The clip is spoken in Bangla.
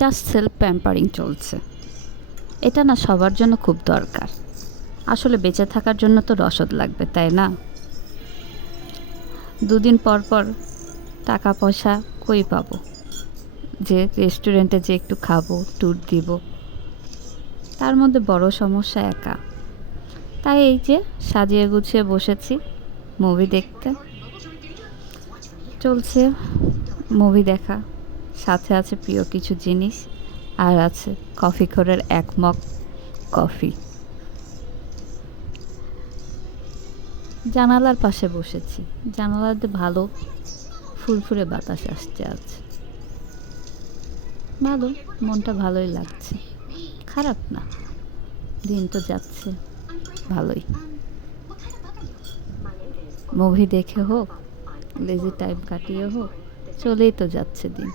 জাস্ট সেলফ প্যাম্পারিং চলছে। এটা না সবার জন্য খুব দরকার। আসলে বেঁচে থাকার জন্য তো রসদ লাগবে, তাই না? দুদিন পর পর টাকা পয়সা কই পাবো যে রেস্টুরেন্টে যে একটু খাবো, ট্যুর দিব? তার মধ্যে বড় সমস্যা একা। তাই এই যে সাজিয়ে গুছিয়ে বসেছি মুভি দেখতে। চলছে মুভি দেখা, সাথে আছে প্রিয় কিছু জিনিস, আর আছে কফি খোরের এক মগ কফি। জানালার পাশে বসেছি, জানালাতে ভালো ফুরফুরে বাতাস আসছে আজ। ভালো, মনটা ভালোই লাগছে, খারাপ না। দিন তো যাচ্ছে ভালোই। মুভি দেখে হোক, লেজি টাইম কাটিয়ে হোক, চলেই তো যাচ্ছে দিন।